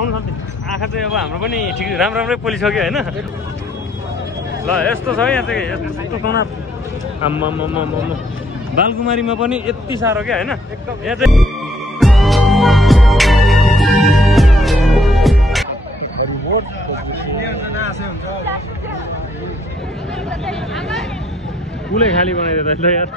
आउनु सक्छ आँखा चाहिँ अब हाम्रो पनि ठिक राम्रै पोलिसक्यो होइन ल यस्तो छ यहाँ चाहिँ यस्तो तनाव आम्मामामामा बालकुमारीमा पनि यति साह्रो क्या होइन यहाँ चाहिँ पुलै खाली बनाइदियो त यार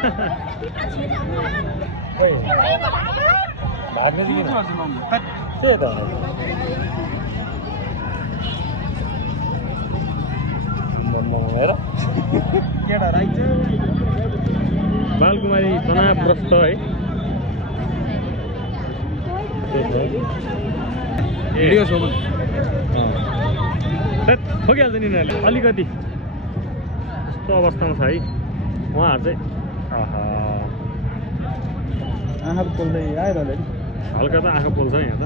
बालकुमारी तनावग्रस्त है भिडियो छ ठोकिहाल्छ नि यिनीहरूले अलिकति यस्तो अवस्थामा छ है उहाँहरू चाहिँ आँखा पोल्दै आइरहले नि हल्का त आँखा पोल्छ यहाँ त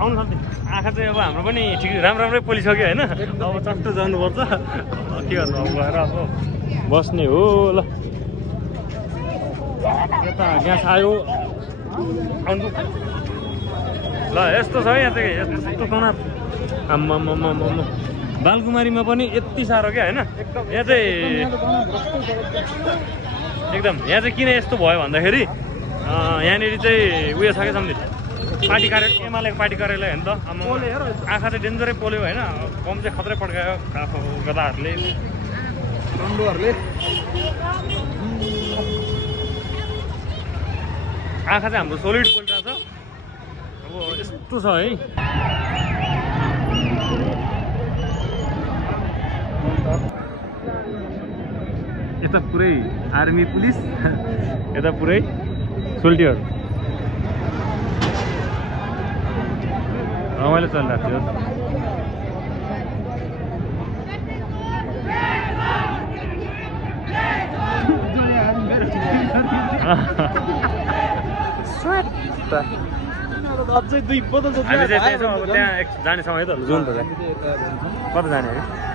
आउनु सक्छ आँखा चाहिँ अब हाम्रो पनि ठिक राम्रै पोलिसक्यो होइन अब चट्टो जानुपर्छ के गर्नु अब गएर अब बस्ने हो ल यता ग्यास आयो आउनु ल यस्तो छ यहाँ चाहिँ यस्तो तनाव आम्मामामामा बालकुमारीमा पनि यति साह्रो क्या होइन यहाँ चाहिँ एकदम यहाँ चाहिँ किन यस्तो भयो भन्दाखेरि यहाँनिर चाहिँ उयो छ क्या सम्झि पार्टी कार्यालय एमालेको पार्टी कार्यालय होइन त आँखा चाहिँ डेन्जरै पोल्यो होइन कम चाहिँ खत्रै पड्कायो गदाहरूले आँखा चाहिँ हाम्रो सोलिड पोलिरहेको छ अब यस्तो छ है यता पुरै आर्मी पुलिस यता पुरै सोल्टियर रमाइलो चलिरहेको थियो हामी चाहिँ अब त्यहाँ जानेछौँ है त जुन त कता जाने है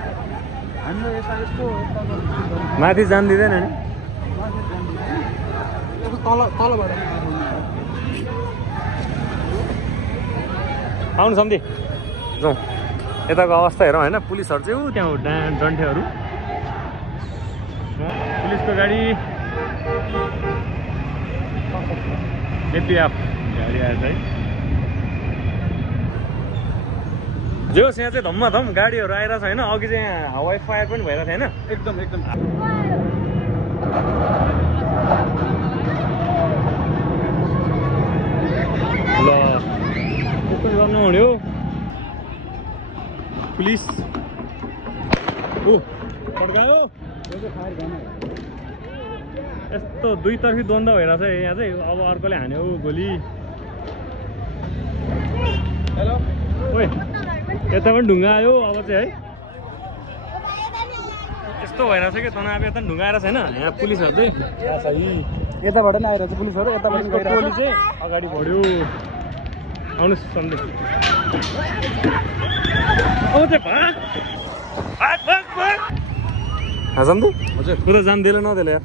माथि जान दिँदैन नि आउनु सम्झि जाउँ यताको अवस्था हेरौँ होइन पुलिसहरू चाहिँ ऊ त्यहाँ डन्ठेहरू पुलिसको गाडी एपिएफ गाडी आएछ है जोस् यहाँ चाहिँ धम्माधम गाडीहरू आइरहेको छ होइन अघि चाहिँ यहाँ हवाई फायर पनि भइरहेको थियो होइन एकदम ल त्यस्तो गर्नु हुन्यो पुलिस पड्कायो यस्तो दुईतर्फी द्वन्द्व भइरहेको छ यहाँ चाहिँ अब अर्कोले हान्यो गोली हेलो ओइ यता पनि ढुङ्गा आयो अब चाहिँ है यस्तो भइरहेको छ कि तनाव यता ढुङ्गा आएर छैन यहाँ पुलिसहरू चाहिँ यताबाट नै आइरहेको छ पुलिसहरू यताबाट गोली चाहिँ अगाडि बढ्यो आउनुहोस् सम्झे सम्झु हजुर पुरा जान दिएन नदिएला यार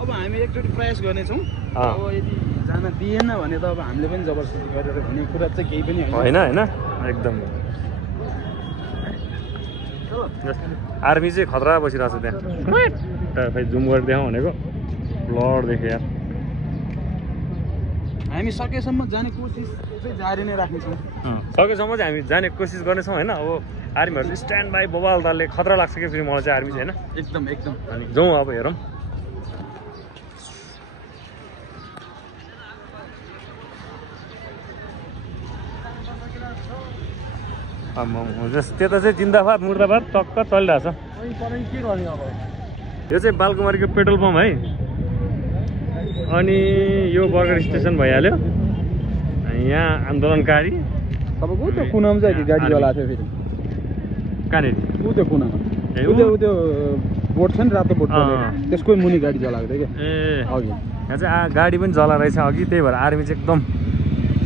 अब हामी एकचोटि प्रयास गर्नेछौँ अब यदि जान दिएन भने त अब हामीले पनि जबरजस्ती गरेर भन्ने कुरा चाहिँ केही पनि होइन एकदम आर्मी चाहिँ खतरा बसिरहेको छ त्यहाँ खै जुम गरेर देखाउँ भनेको ब्लड देखेँ यार हामी सकेसम्म जाने कोसिस चाहिँ जारी नै राख्नेछौँ सकेसम्म चाहिँ हामी जाने कोसिस गर्नेछौँ होइन अब आर्मीहरू स्ट्यान्ड बाई बबाल दलले खतरा लाग्छ कि फेरि मलाई चाहिँ आर्मी चाहिँ होइन एकदम अनि जाउँ अब हेरौँ त्यता चाहिँ जिन्दाबाद मुर्दाबाद टक्क चलिरहेछ यो चाहिँ बालकुमारीको पेट्रोल पम्प है अनि यो बर्गर स्टेसन भइहाल्यो यहाँ आन्दोलनकारी तपाईँको त्यो कुनामा चाहिँ गाडीवाला थियो फेरि कहाँनिर ऊ त्यो कुनामा त्यो बोट छ नि रातो बोट त्यसकै मुनि गाडी जलाएको थियो क्या ए अघि यहाँ चाहिँ गाडी पनि जला रहेछ अघि त्यही भएर आर्मी चाहिँ एकदम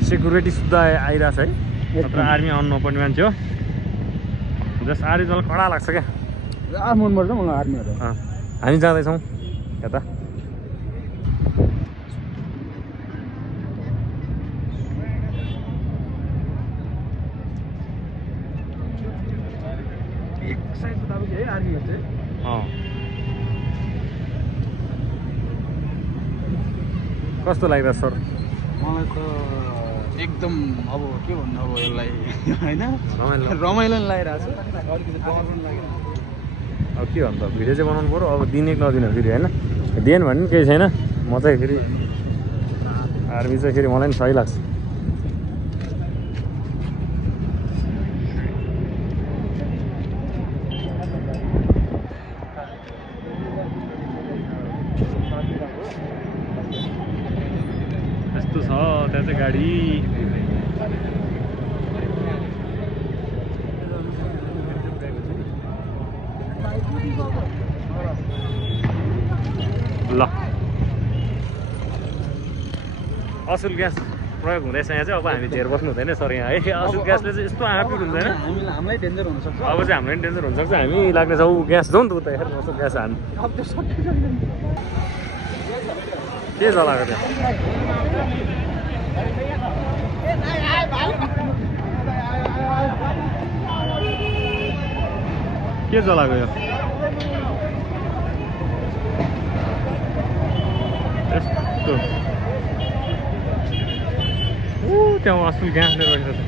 सेक्युरिटी सुधा आइरहेछ है आर्मी आउनु नपर्ने मान्छे हो जस आर्मी जल कडा लाग्छ क्या मनपर्छ मलाई आर्मीहरू हामी जाँदैछौँ यता एक साइडको तपाईँको है आर्मी चाहिँ कस्तो लाग्छ सर? मलाई त एकदम अब के भन्नु अब यसलाई होइन रमाइलो नि लागिरहेको छ अलिकति डर पनि लागेन। अब के भन्नु त भिडियो चाहिँ बनाउनु पऱ्यो। अब दिने कि नदिनु फेरि होइन दिएन भने पनि केही छैन। म चाहिँ फेरि आर्मी चाहिँ फेरि मलाई पनि सही लाग्छ। यस्तो छ त्यहाँ चाहिँ गाडी ल असुल ग्यास प्रयोग हुँदैछ यहाँ चाहिँ। अब हामी धेर बस्नु हुँदैन सर यहाँ है। असुल ग्यासले चाहिँ यस्तो आँखा पिट हुँदैन। हामीलाई डेन्जर हुनसक्छ। अब चाहिँ हामीलाई टेन्सन हुनसक्छ। हामी लाग्ने छ ऊ ग्यास जाउँ त उता हेर्नु असुल ग्यास हाल्नु के चलाएको त्यो के चलाएको यो यस्तो त्यहाँ असुल ग्यासले रहेछ त।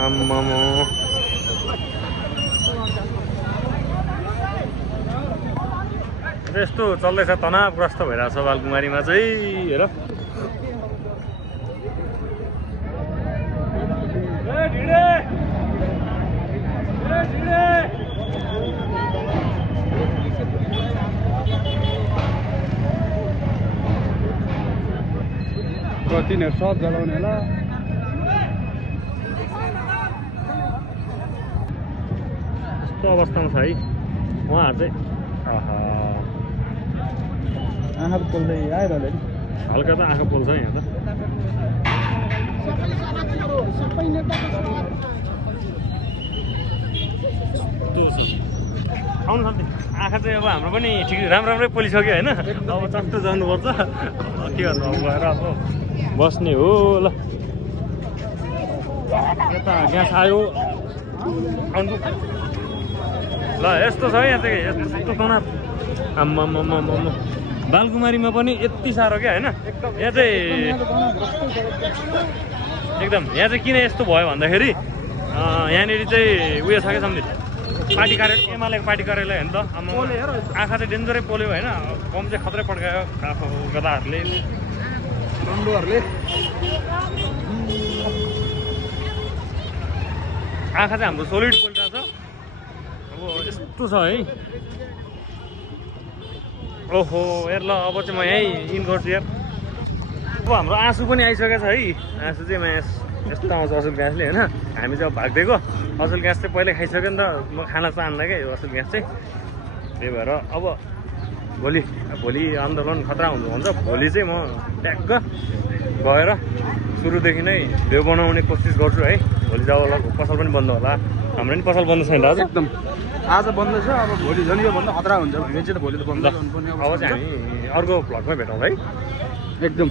आम्मामा यस्तो चल्दैछ तनावग्रस्त भइरहेको छ बालकुमारीमा चाहिँ हेर। तिनीहरू सब जलाउने होला। यस्तो अवस्थामा छ है उहाँहरू चाहिँ। आँखा त पोल्दै आइरह्यो नि हल्का त आँखा पोल्छ यहाँ त। आउनु सक्छ आँखा चाहिँ अब हाम्रो पनि ठिक राम्रै पोलिसक्यो होइन। अब चट्ट जानुपर्छ के गर्नु अब गएर अब बस्ने हो। ल यता ग्यास आयो आउनु ल यस्तो छ यहाँ चाहिँ यस्तो तनाव आम्मामा बालकुमारीमा पनि यति साह्रो क्या होइन। यहाँ चाहिँ एकदम यहाँ चाहिँ किन यस्तो भयो भन्दाखेरि यहाँनिर चाहिँ उयो छ क्या सम्झि पार्टी कार्यालय एमालेको पार्टी कार्यालय होइन त। आँखा चाहिँ डेन्जरै पोल्यो होइन। कम चाहिँ खत्रै पड्कायो गदाहरूले आँखा चाहिँ हाम्रो सोलिड पोलिरहेको छ। अब यस्तो छ है। ओहो हेर ल अब चाहिँ म यहीँ इन गर्छु यार। अब हाम्रो आँसु पनि आइसकेको छ है। आँसु चाहिँ यस्तो आउँछ असुल ग्यासले होइन। हामी चाहिँ अब भागिदिएको असुल ग्यास चाहिँ पहिल्यै खाइसक्यो नि त। म खाना चाहन्न क्या यो असुल ग्यास चाहिँ। त्यही भएर अब भोलि आन्दोलन खतरा हुन्छ। भोलि चाहिँ म ट्याक्क गएर सुरुदेखि नै भ्यू बनाउने कोसिस गर्छु है। भोलि जब होला पसल पनि बन्द होला। हाम्रो पनि पसल बन्द छैन आज एकदम। आज बन्द छ अब भोलि झन् योभन्दा खतरा हुन्छ भने चाहिँ भोलि त बन्द गर्नुपर्ने। अब चाहिँ हामी अर्को भ्लगमै भेटौँ है। एकदम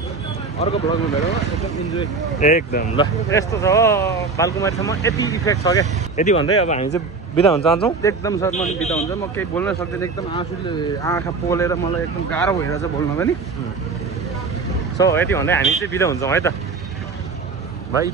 अर्को भ्लगमा भेटौँ एकदम इन्जोय एकदम। ल यस्तो छ बालकुमारीसम्म यति इफेक्ट छ क्या। यति भन्दै अब हामी चाहिँ बिदा हुन चाहन्छौँ। एकदम सर म बिदा हुन्छ। म केही बोल्न सक्दिनँ। एकदम आँसुले आँखा पोलेर मलाई एकदम गाह्रो भइरहेछ बोल्न पनि। सो यति भन्दै हामी चाहिँ बिदा हुन्छौँ है त भाइ।